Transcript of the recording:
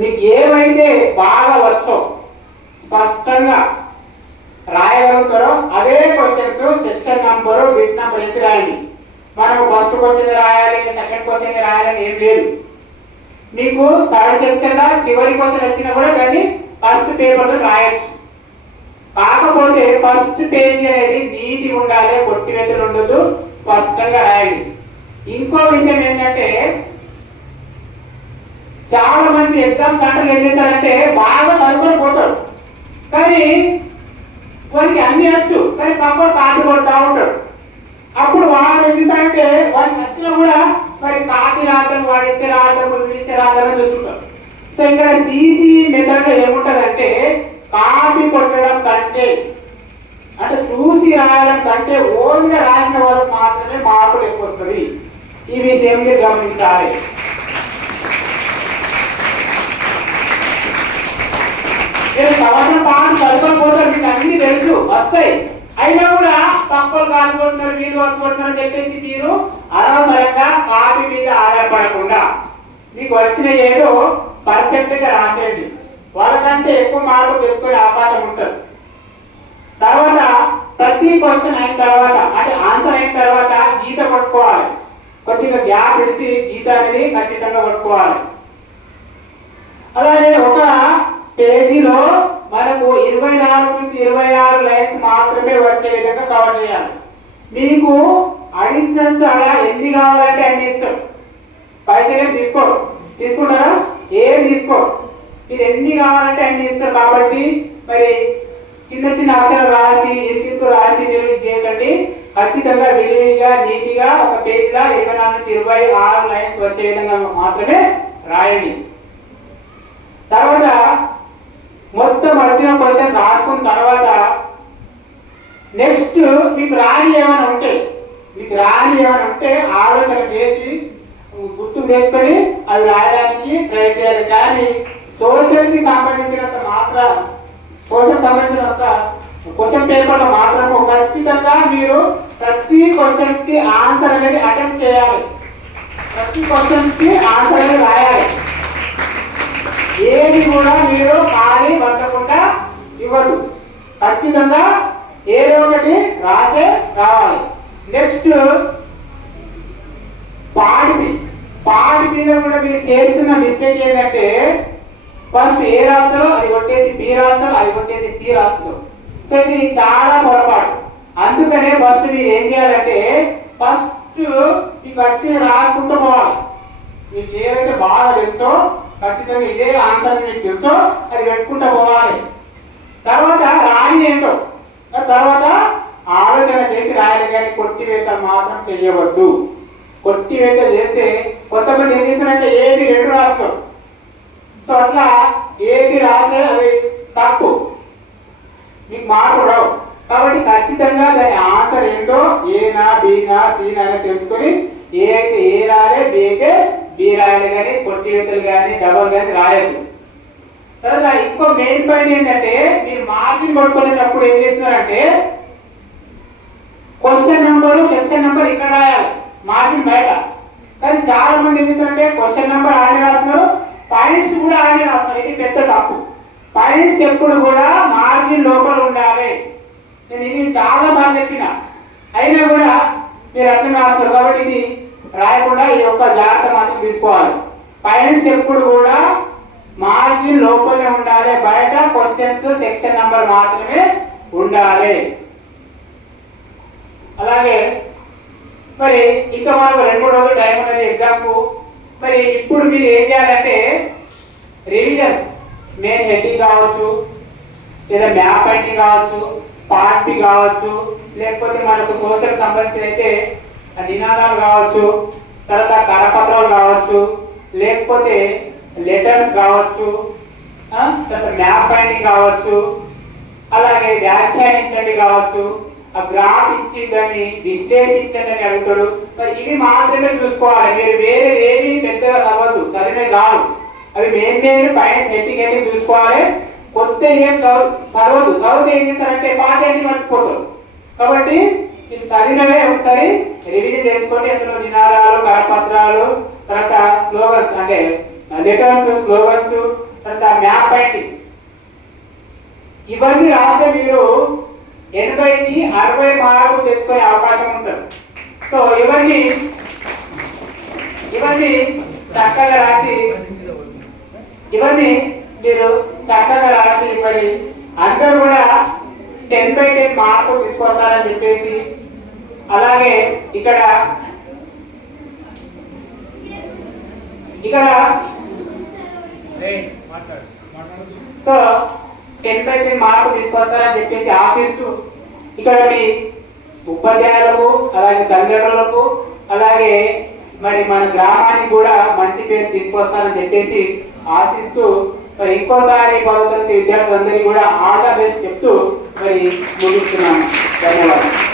మీకు ఏమైతే బాగా వచ్చో స్పష్టంగా రాయగలుగుతారో అదే questions section number bit number వేసి రాయండి. మనం ఫస్ట్ క్వశ్చన్ రాయాలి సెకండ్ క్వశ్చన్ రాయాలని ఏం లేదు. నీకు థర్డ్ సెక్షన్ లా చివరి క్వశ్చన్ వచ్చినా కూడా దాన్ని ఫస్ట్ పేపర్లో రాయొచ్చు. కాకపోతే ఫస్ట్ పేజీ అనేది నీటి ఉండాలి కొట్టివేతలు ఉండదు స్పష్టంగా రాయండి. ఇంకో విషయం ఏంటంటే చాలా మంది ఎగ్జామ్ సెంటర్లు ఏం చేశారంటే బాగా చదువుకొని పోతారు. కానీ వానికి అన్ని వచ్చు కానీ పాప కాపీ కొడతా ఉంటాడు అప్పుడు వాడు ఏం చేస్తారంటే వాడికి నచ్చినా కూడా మరి కాపీ రాత్రం వాడిస్తే రాత్రం ఇస్తే రాతను చూసుకుంటాడు సో ఇక్కడ సీసీ మెథడ్ ఏముంటదంటే కాపీ కొట్టడం కంటే అంటే చూసి రాయడం కంటే ఓన్గా రాసిన వాళ్ళకి మాత్రమే మార్పులు ఎక్కువ వస్తుంది. ఈ విషయం మీరు గమనించాలి. నేను సంవత్సరం పాటు చదువుకోకపోతారు మీకు అన్ని తెలుసు వస్తాయి. అయినా కూడా తక్కువ కాదుకుంటున్నారు వీళ్ళు అనుకుంటున్నారు అని చెప్పేసి మీరు అనవసరంగా కాపీ మీద ఆధారపడకుండా మీకు వచ్చిన ఏదో పర్ఫెక్ట్గా రాసేయండి. వాళ్ళకంటే ఎక్కువ మార్కులు తెచ్చుకునే అవకాశం ఉంటుంది. తర్వాత ప్రతి క్వశ్చన్ అయిన తర్వాత అంటే ఆన్సర్ అయిన తర్వాత గీత కొట్టుకోవాలి. కొద్దిగా గ్యాప్ ఇడిచి గీత అనేది ఖచ్చితంగా కొట్టుకోవాలి. అలాగే ఒక పేజీలో మనకు ఇరవై నాలుగు నుంచి ఇరవై ఆరు లైన్స్ మాత్రమే వచ్చే విధంగా కవర్ చేయాలి. మీకు అడిషనల్స్ అలా ఎన్ని కావాలంటే అన్ని ఇస్తాం. పైసలు ఏం తీసుకో తీసుకుంటారా? ఏం తీసుకో మీరు ఎన్ని కావాలంటే అన్ని ఇస్తారు కాబట్టి మరి చిన్న చిన్న అక్షరాలు రాసి ఇరుకిరుకు రాసి మీరు చేయకండి ఖచ్చితంగా విడివిడిగా నీటిగా ఒక పేజీగా ఇరవై నాలుగు నుంచి ఇరవై ఆరు లైన్స్ వచ్చే విధంగా మాత్రమే రాయండి. తర్వాత మొత్తం వచ్చిన క్వశ్చన్ రాసుకున్న తర్వాత నెక్స్ట్ మీకు రాని ఏమైనా ఉంటే మీకు రాని ఏమైనా ఉంటే ఆలోచన చేసి గుర్తు చేసుకొని అవి రాయడానికి ట్రై చేయాలి. కానీ సోషల్కి సంబంధించినంత మాత్రం సోషల్ సంబంధించినంత క్వశ్చన్ పేపర్లో మాత్రం ఖచ్చితంగా మీరు ప్రతి క్వశ్చన్కి ఆన్సర్ అనేది అటెంప్ట్ చేయాలి. ప్రతి క్వశ్చన్కి ఆన్సర్ అనేది రాయాలి. ఏది కూడా మీరు ఖాళీ పట్టకుండా ఇవ్వదు ఖచ్చితంగా ఏదో ఒకటి రాసే రావాలి. నెక్స్ట్ పాడిపి. పాడి మీద కూడా మీరు చేస్తున్న మిస్టేక్ ఏంటంటే ఫస్ట్ ఏ రాస్తారో అది కొట్టేసి బి రాస్తారు అది కొట్టేసి సి రాస్తారు. సో ఇది చాలా పొరపాటు. అందుకనే ఫస్ట్ మీరు ఏం చేయాలంటే ఫస్ట్ మీకు వచ్చిన రాసుకుంటూ పోవాలి. మీకు ఏదైతే బాగా తెలుసో ఖచ్చితంగా ఇదే ఆన్సర్ మీకు తెలుసో అది పెట్టుకుంటూ పోవాలి. తర్వాత రాయి ఏంటో తర్వాత ఆలోచన చేసి రాయాలి కానీ కొట్టివేత మాత్రం చేయవద్దు. కొట్టివేత చేస్తే కొంతమంది ఏం చేస్తారంటే ఏది రెండు రాస్తారు. సో అట్లా ఏది రాస్తే అవి తప్పు. మీకు మార్పు రావు. కాబట్టి ఖచ్చితంగా దాని ఆన్సర్ ఏంటో ఏనా బీనా సీనా అని తెలుసుకొని ఏ అయితే ఏ రాలే బి అయితే బి రాయాలి కానీ కొట్టివేతలు కానీ డబల్ కానీ రాయదు తర్వాత ఇంకో మెయిన్ పాయింట్ ఏంటంటే మీరు మార్జిన్ పట్టుకునేటప్పుడు ఏం చేస్తున్నారంటే క్వశ్చన్ నెంబర్ సెక్షన్ నెంబర్ ఇక్కడ రాయాలి. మార్జిన్ బయట. కానీ చాలా మంది ఏం చేస్తారంటే క్వశ్చన్ నెంబర్ ఆడే రాస్తున్నారు. పాయింట్స్ కూడా ఆడే రాస్తున్నారు. ఇది పెద్ద తప్పు పాయింట్స్ ఎప్పుడు కూడా మార్జిన్ లోపల ఉండాలి. నేను ఇది చాలా బాగా చెప్పిన. అయినా కూడా మీరు అర్థం రాస్తున్నారు కాబట్టి ఇది రాయకుండా ఈ యొక్క జాగ్రత్త మాత్రం తీసుకోవాలి. పాయింట్స్ ఎప్పుడు కూడా మార్జిన్ లోపలే ఉండాలి. బయట క్వశ్చన్స్ సెక్షన్ నంబర్ మాత్రమే ఉండాలి. అలాగే మరి ఇంకా మనకు రెండు రోజులు టైం ఉన్నది ఎగ్జామ్ మరి ఇప్పుడు మీరు ఏం చేయాలంటే రివిజన్స్ మెయిన్ హెడ్డింగ్ కావచ్చు లేదా మ్యాప్ రైటింగ్ కావచ్చు పార్టీ కావచ్చు లేకపోతే మనకు సోషల్ సంబంధించిన అయితే ఆ నినాదాలు కావచ్చు తర్వాత కరపత్రాలు కావచ్చు లేకపోతే లెటర్స్ కావచ్చు తర్వాత మ్యాప్ ఫైండింగ్ కావచ్చు అలాగే వ్యాఖ్యానించండి కావచ్చు ఆ గ్రాఫ్ ఇచ్చి దాన్ని విశ్లేషించండి అని అడుగుతాడు. ఇది ఇవి మాత్రమే చూసుకోవాలి. మీరు వేరే ఏమీ పెద్దగా చదవద్దు. సరైన కాదు అవి మెయిన్ మెయిన్ పైన హెడ్డింగ్ హెడ్డింగ్ చూసుకోవాలి. కొత్త ఏం చదువు చదవద్దు. చదివితే ఏం చేస్తారంటే పాత ఏంటి మర్చిపోతారు. కాబట్టి ఇది చదివినవే ఒకసారి రివిజన్ చేసుకోండి. అందులో నినాదాలు కరపత్రాలు తర్వాత స్లోగన్స్ అంటే లెటర్స్ స్లోగన్స్ తర్వాత మ్యాప్ రైటింగ్ ఇవన్నీ రాస్తే మీరు ఎనభైకి అరవై మార్కులు తెచ్చుకునే అవకాశం ఉంటుంది. సో ఇవన్నీ ఇవన్నీ చక్కగా రాసి ఇవన్నీ మీరు చక్కగా రాసి మరి అందరూ కూడా టెన్ బై టెన్ మార్కులు తీసుకొస్తారని చెప్పేసి అలాగే ఇక్కడ ఇక్కడ సో టెన్ మార్పు టెన్ తీసుకొస్తారని చెప్పేసి ఆశిస్తూ ఇక్కడ మీ ఉపాధ్యాయులకు అలాగే తల్లిదండ్రులకు అలాగే మరి మన గ్రామానికి కూడా మంచి పేరు తీసుకొస్తారని చెప్పేసి ఆశిస్తూ మరి ఇంకోసారి పదవ తరగతి విద్యార్థులందరికీ కూడా ఆల్ ద బెస్ట్ చెప్తూ మరి ముగిస్తున్నాను. ధన్యవాదాలు.